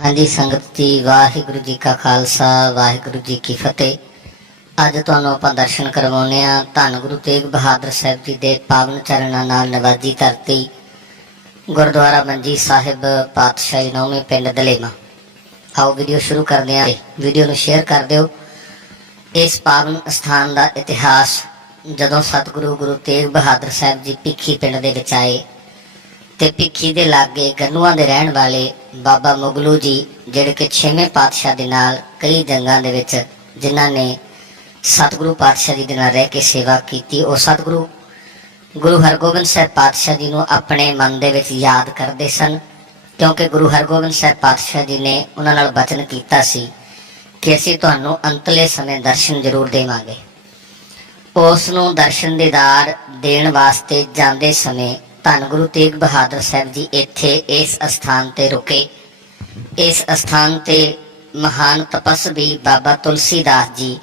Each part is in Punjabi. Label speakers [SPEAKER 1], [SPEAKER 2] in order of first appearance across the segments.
[SPEAKER 1] ਹਾਂਜੀ, ਸੰਗਤ ਜੀ, ਵਾਹਿਗੁਰੂ ਜੀ ਕਾ ਖਾਲਸਾ, ਵਾਹਿਗੁਰੂ ਜੀ ਕੀ ਫਤਿਹ। ਅੱਜ ਤੁਹਾਨੂੰ ਆਪਾਂ ਦਰਸ਼ਨ ਕਰਵਾਉਂਦੇ ਆ ਧੰਨ ਗੁਰੂ ਤੇਗ ਬਹਾਦਰ ਸਾਹਿਬ ਜੀ ਦੇ ਪਾਵਨ ਚਰਨਾਂ ਨਾਲ ਨਵਾਜੀ ਧਰਤੀ, ਗੁਰਦੁਆਰਾ ਮੰਜੀ ਸਾਹਿਬ, ਪਾਤਸ਼ਾਹੀ ਨੌਵੇਂ ਪਿੰਡ ਦਲੇਮਾ। ਆਓ ਵੀਡੀਓ ਸ਼ੁਰੂ ਕਰਦੇ ਹਾਂ। ਵੀਡੀਓ ਨੂੰ ਸ਼ੇਅਰ ਕਰ ਦਿਓ। ਇਸ ਪਾਵਨ ਸਥਾਨ ਦਾ ਇਤਿਹਾਸ ਜਦੋਂ ਸਤਿਗੁਰੂ ਗੁਰੂ ਤੇਗ ਬਹਾਦਰ ਸਾਹਿਬ ਜੀ ਭਿੱਖੀ ਪਿੰਡ ਦੇ ਵਿੱਚ ਆਏ, ਤੇ ਭਿੱਖੀ ਦੇ ਲਾਗੇ ਗੰਨੂਆਂ ਦੇ ਰਹਿਣ ਵਾਲੇ ਬਾਬਾ ਮੁਗਲੂ ਜੀ, ਜਿਹੜੇ ਕਿ ਛੇਵੇਂ ਪਾਤਸ਼ਾਹ ਦੇ ਨਾਲ ਕਈ ਜੰਗਾਂ ਦੇ ਵਿੱਚ ਜਿਨ੍ਹਾਂ ਨੇ ਸਤਿਗੁਰੂ ਪਾਤਸ਼ਾਹ ਜੀ ਦੇ ਨਾਲ ਰਹਿ ਕੇ ਸੇਵਾ ਕੀਤੀ, ਉਹ ਸਤਿਗੁਰੂ ਗੁਰੂ ਹਰਗੋਬਿੰਦ ਸਾਹਿਬ ਪਾਤਸ਼ਾਹ ਜੀ ਨੂੰ ਆਪਣੇ ਮਨ ਦੇ ਵਿੱਚ ਯਾਦ ਕਰਦੇ ਸਨ, ਕਿਉਂਕਿ ਗੁਰੂ ਹਰਗੋਬਿੰਦ ਸਾਹਿਬ ਪਾਤਸ਼ਾਹ ਜੀ ਨੇ ਉਹਨਾਂ ਨਾਲ ਬਚਨ ਕੀਤਾ ਸੀ ਕਿ ਅਸੀਂ ਤੁਹਾਨੂੰ ਅੰਤਲੇ ਸਮੇਂ ਦਰਸ਼ਨ ਜ਼ਰੂਰ ਦੇਵਾਂਗੇ। ਉਸ ਨੂੰ ਦਰਸ਼ਨ ਦੀਦਾਰ ਦੇਣ ਵਾਸਤੇ ਜਾਂਦੇ ਸਮੇਂ ਧੰਨ ਗੁਰੂ ਤੇਗ ਬਹਾਦਰ ਸਾਹਿਬ ਜੀ ਇੱਥੇ ਇਸ ਅਸਥਾਨ ਤੇ ਰੁਕੇ। ਇਸ ਅਸਥਾਨ ਤੇ ਮਹਾਨ ਤਪਸਵੀ ਬਾਬਾ ਤੁਲਸੀਦਾਸ ਜੀ,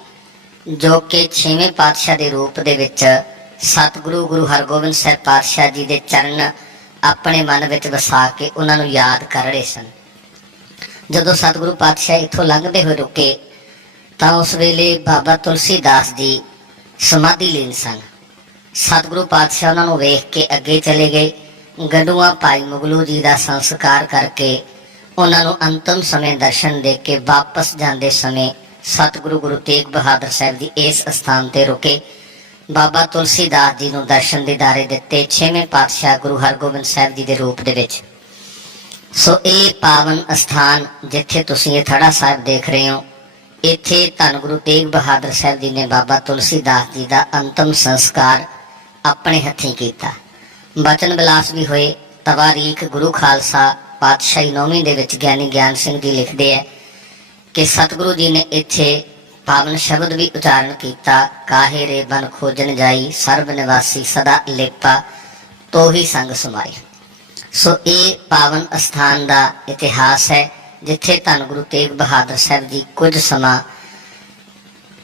[SPEAKER 1] ਜੋ ਕਿ ਛੇਵੇਂ ਪਾਤਸ਼ਾਹ ਦੇ ਰੂਪ ਦੇ ਵਿੱਚ ਸਤਿਗੁਰੂ ਗੁਰੂ ਹਰਗੋਬਿੰਦ ਸਾਹਿਬ ਪਾਤਸ਼ਾਹ ਜੀ ਦੇ ਚਰਨ ਆਪਣੇ ਮਨ ਵਿੱਚ ਵਸਾ ਕੇ ਉਹਨਾਂ ਨੂੰ ਯਾਦ ਕਰ ਰਹੇ ਸਨ। ਜਦੋਂ ਸਤਿਗੁਰੂ ਪਾਤਸ਼ਾਹ ਇੱਥੋਂ ਲੰਘਦੇ ਹੋਏ ਰੁਕੇ, ਤਾਂ ਉਸ ਵੇਲੇ ਬਾਬਾ ਤੁਲਸੀਦਾਸ ਜੀ ਸਮਾਧੀ ਲੀਨ ਸਨ। ਸਤਿਗੁਰੂ ਪਾਤਸ਼ਾਹ ਉਹਨਾਂ ਨੂੰ ਵੇਖ ਕੇ ਅੱਗੇ ਚਲੇ ਗਏ। ਗਡੂਆ ਭਾਈ ਮੁਗਲੂ ਜੀ ਦਾ ਸੰਸਕਾਰ ਕਰਕੇ ਉਹਨਾਂ ਨੂੰ ਅੰਤਮ ਸਮੇਂ ਦਰਸ਼ਨ ਦੇ ਕੇ ਵਾਪਸ ਜਾਂਦੇ ਸਮੇਂ ਸਤਿਗੁਰੂ ਗੁਰੂ ਤੇਗ ਬਹਾਦਰ ਸਾਹਿਬ ਜੀ ਇਸ ਸਥਾਨ ਤੇ ਰੁਕੇ। ਬਾਬਾ ਤੁਲਸੀਦਾਸ ਜੀ ਨੂੰ ਦਰਸ਼ਨ ਦਿਦਾਰੇ ਦਿੱਤੇ ਛੇਵੇਂ ਪਾਤਸ਼ਾਹ ਗੁਰੂ ਹਰਗੋਬਿੰਦ ਸਾਹਿਬ ਜੀ ਦੇ ਰੂਪ ਦੇ ਵਿੱਚ। ਸੋ ਇਹ ਪਾਵਨ ਅਸਥਾਨ ਜਿੱਥੇ ਤੁਸੀਂ ਇਹ ਥੜਾ ਸਾਹਿਬ ਦੇਖ ਰਹੇ ਹੋ, ਇੱਥੇ ਧੰਨ ਗੁਰੂ ਤੇਗ ਬਹਾਦਰ ਸਾਹਿਬ ਜੀ ਨੇ ਬਾਬਾ ਤੁਲਸੀਦਾਸ ਜੀ ਦਾ ਅੰਤਮ ਸੰਸਕਾਰ ਆਪਣੇ ਹੱਥੀਂ ਕੀਤਾ। ਬਚਨ ਬਿਲਾਸ ਵੀ ਹੋਏ, ਤਵਾਰੀਖ ਗੁਰੂ ਖਾਲਸਾ ਪਾਤਸ਼ਾਹੀ ਨੌਵੀਂ ਦੇ ਵਿੱਚ ਗਿਆਨੀ ਗਿਆਨ ਸਿੰਘ ਜੀ ਲਿਖਦੇ ਹੈ ਕਿ ਸਤਿਗੁਰੂ ਜੀ ਨੇ ਇੱਥੇ ਪਾਵਨ ਸ਼ਬਦ ਵੀ ਉਚਾਰਨ ਕੀਤਾ, ਕਾਹੇ ਰੇ ਬਨ ਖੋਜਨ ਜਾਈ, ਸਰਬ ਨਿਵਾਸੀ ਸਦਾ ਲੇਪਾ, ਤੋਹੀ ਸੰਗ ਸਮਾਈ। ਸੋ ਇਹ ਪਾਵਨ ਅਸਥਾਨ ਦਾ ਇਤਿਹਾਸ ਹੈ, ਜਿੱਥੇ ਧੰਨ ਗੁਰੂ ਤੇਗ ਬਹਾਦਰ ਸਾਹਿਬ ਜੀ ਕੁਝ ਸਮਾਂ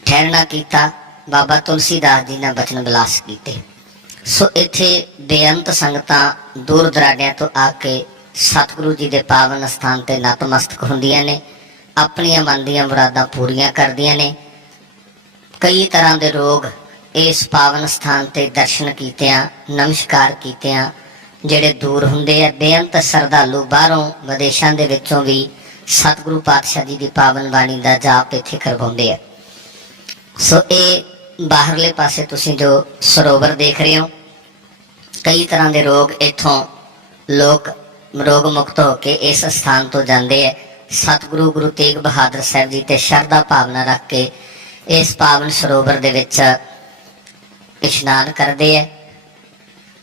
[SPEAKER 1] ਠਹਿਰਣਾ ਕੀਤਾ, ਬਾਬਾ ਤੁਲਸੀਦਾਸ ਜੀ ਨੇ ਬਚਨ ਬਿਲਾਸ ਕੀਤੇ। ਸੋ ਇੱਥੇ ਬੇਅੰਤ ਸੰਗਤਾਂ ਦੂਰ ਦਰਾਡਿਆਂ ਤੋਂ ਆ ਕੇ ਸਤਿਗੁਰੂ ਜੀ ਦੇ ਪਾਵਨ ਸਥਾਨ ਤੇ ਨਤਮਸਤਕ ਹੁੰਦੀਆਂ ਨੇ, ਆਪਣੀਆਂ ਮਨ ਦੀਆਂ ਮੁਰਾਦਾਂ ਪੂਰੀਆਂ ਕਰਦੀਆਂ ਨੇ। ਕਈ ਤਰ੍ਹਾਂ ਦੇ ਰੋਗ ਇਸ ਪਾਵਨ ਸਥਾਨ ਤੇ ਦਰਸ਼ਨ ਕੀਤਿਆਂ, ਨਮਸਕਾਰ ਕੀਤਿਆਂ, ਜਿਹੜੇ ਦੂਰ ਹੁੰਦੇ ਆ, ਬੇਅੰਤ ਸਰਦਾਲੂ ਬਾਹਰੋਂ ਵਿਦੇਸ਼ਾਂ ਦੇ ਵਿੱਚੋਂ ਵੀ ਸਤਿਗੁਰੂ ਪਾਤਸ਼ਾਹ ਜੀ ਦੀ ਪਾਵਨ ਬਾਣੀ ਦਾ ਜਾਪ ਇੱਥੇ ਕਰਵਾਉਂਦੇ ਆ। ਸੋ ਇਹ ਬਾਹਰਲੇ ਪਾਸੇ ਤੁਸੀਂ ਜੋ ਸਰੋਵਰ ਦੇਖ ਰਹੇ ਹੋ, ਕਈ ਤਰ੍ਹਾਂ ਦੇ ਰੋਗ ਇੱਥੋਂ ਲੋਕ ਰੋਗ ਮੁਕਤ ਹੋ ਕੇ ਇਸ ਸਥਾਨ ਤੋਂ ਜਾਂਦੇ ਆ। ਸਤਿਗੁਰੂ ਗੁਰੂ ਤੇਗ ਬਹਾਦਰ ਸਾਹਿਬ ਜੀ ਤੇ ਸ਼ਰਧਾ ਭਾਵਨਾ ਰੱਖ ਕੇ ਇਸ ਪਾਵਨ ਸਰੋਵਰ ਦੇ ਵਿੱਚ ਇਸ਼ਨਾਨ ਕਰਦੇ ਆ।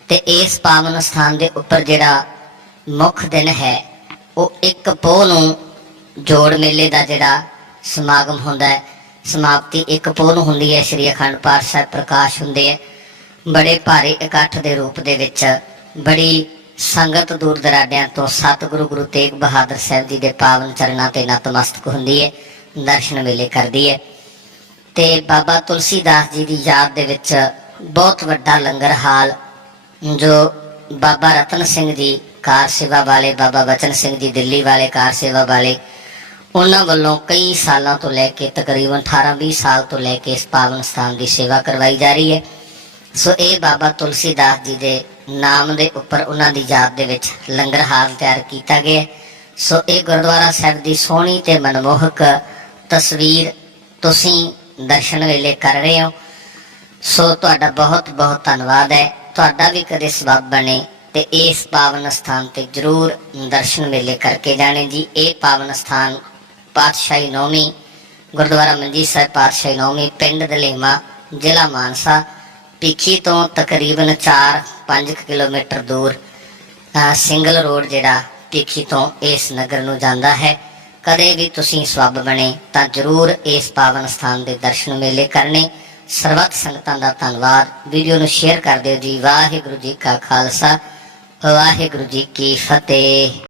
[SPEAKER 1] ਤੇ ਇਸ ਪਾਵਨ ਸਥਾਨ ਦੇ ਉੱਪਰ ਜਿਹੜਾ ਮੁੱਖ ਦਿਨ ਹੈ, ਉਹ ਇੱਕ ਪੋਹ ਨੂੰ ਜੋੜ ਮੇਲੇ ਦਾ ਜਿਹੜਾ ਸਮਾਗਮ ਹੁੰਦਾ ਹੈ। ਸਮਾਪਤੀ ਇੱਕ ਪੋਹ ਨੂੰ ਹੁੰਦੀ ਹੈ, ਸ੍ਰੀ ਅਖੰਡ ਪਾਠ ਸਾਹਿਬ ਪ੍ਰਕਾਸ਼ ਹੁੰਦੇ ਹੈ। ਬੜੇ ਭਾਰੀ ਇਕੱਠ ਦੇ ਰੂਪ ਦੇ ਵਿੱਚ ਬੜੀ ਸੰਗਤ ਦੂਰ ਦਰਾਡਿਆਂ ਤੋਂ ਸਤਿਗੁਰੂ ਗੁਰੂ ਤੇਗ ਬਹਾਦਰ ਸਾਹਿਬ ਜੀ ਦੇ ਪਾਵਨ ਚਰਨਾਂ ਤੇ ਨਤਮਸਤਕ ਹੁੰਦੀ ਹੈ, ਦਰਸ਼ਨ ਮੇਲੇ ਕਰਦੀ ਹੈ। ਤੇ ਬਾਬਾ ਤੁਲਸੀਦਾਸ ਜੀ ਦੀ ਯਾਦ ਦੇ ਵਿੱਚ ਬਹੁਤ ਵੱਡਾ ਲੰਗਰ ਹਾਲ, ਜੋ ਬਾਬਾ ਰਤਨ ਸਿੰਘ ਜੀ ਕਾਰ ਸੇਵਾ ਵਾਲੇ, ਬਾਬਾ ਬਚਨ ਸਿੰਘ ਜੀ ਦਿੱਲੀ ਵਾਲੇ ਕਾਰ ਸੇਵਾ ਵਾਲੇ ਉਹਨਾਂ ਵੱਲੋਂ ਕਈ ਸਾਲਾਂ ਤੋਂ ਲੈ ਕੇ ਤਕਰੀਬਨ 18-20 ਸਾਲ ਤੋਂ ਲੈ ਕੇ ਇਸ ਪਾਵਨ ਸਥਾਨ ਦੀ ਸੇਵਾ ਕਰਵਾਈ ਜਾ ਰਹੀ ਹੈ। ਸੋ ਇਹ ਬਾਬਾ ਤੁਲਸੀਦਾਸ ਜੀ ਦੇ ਨਾਮ ਦੇ ਉੱਪਰ ਉਹਨਾਂ ਦੀ ਯਾਦ ਦੇ ਵਿੱਚ ਲੰਗਰ ਹਾਲ ਤਿਆਰ ਕੀਤਾ ਗਿਆ। ਸੋ ਇਹ ਗੁਰਦੁਆਰਾ ਸਾਹਿਬ ਦੀ ਸੋਹਣੀ ਤੇ ਮਨਮੋਹਕ ਤਸਵੀਰ ਤੁਸੀਂ ਦਰਸ਼ਨ ਵੇਲੇ ਕਰ ਰਹੇ ਹੋ। ਸੋ ਤੁਹਾਡਾ ਬਹੁਤ ਬਹੁਤ ਧੰਨਵਾਦ ਹੈ। ਤੁਹਾਡਾ ਵੀ ਕਦੇ ਸਬਬ ਬਣੇ ਤੇ ਇਸ ਪਾਵਨ ਸਥਾਨ ਤੇ ਜਰੂਰ ਦਰਸ਼ਨ ਮੇਲੇ ਕਰਕੇ ਜਾਣੇ ਜੀ। ਇਹ ਪਾਵਨ ਸਥਾਨ ਪਾਤਸ਼ਾਹੀ ਨੌਮੀ ਗੁਰਦੁਆਰਾ ਮੰਜੀ ਸਾਹਿਬ ਪਾਤਸ਼ਾਹੀ ਨੌਵੀਂ, ਪਿੰਡ ਦਲੇਮਾ, ਜ਼ਿਲ੍ਹਾ ਮਾਨਸਾ, ਭਿੱਖੀ ਤੋਂ ਤਕਰੀਬਨ 4-5 ਕਿਲੋਮੀਟਰ ਦੂਰ ਸਿੰਗਲ ਰੋਡ ਜਿਹੜਾ ਭਿੱਖੀ ਤੋਂ ਇਸ ਨਗਰ ਨੂੰ ਜਾਂਦਾ ਹੈ। ਕਦੇ ਵੀ ਤੁਸੀਂ ਸਬਬ ਬਣੇ ਤਾਂ ਜਰੂਰ ਇਸ ਪਾਵਨ ਸਥਾਨ ਦੇ ਦਰਸ਼ਨ ਮੇਲੇ ਕਰਨੇ। ਸਰਬੱਤ ਸੰਗਤਾਂ ਦਾ ਧੰਨਵਾਦ। ਵੀਡੀਓ ਨੂੰ ਸ਼ੇਅਰ ਕਰ ਦਿਓ ਜੀ। ਵਾਹਿਗੁਰੂ ਜੀ ਕਾ ਖਾਲਸਾ, ਵਾਹਿਗੁਰੂ ਜੀ ਕੀ ਫਤਿਹ।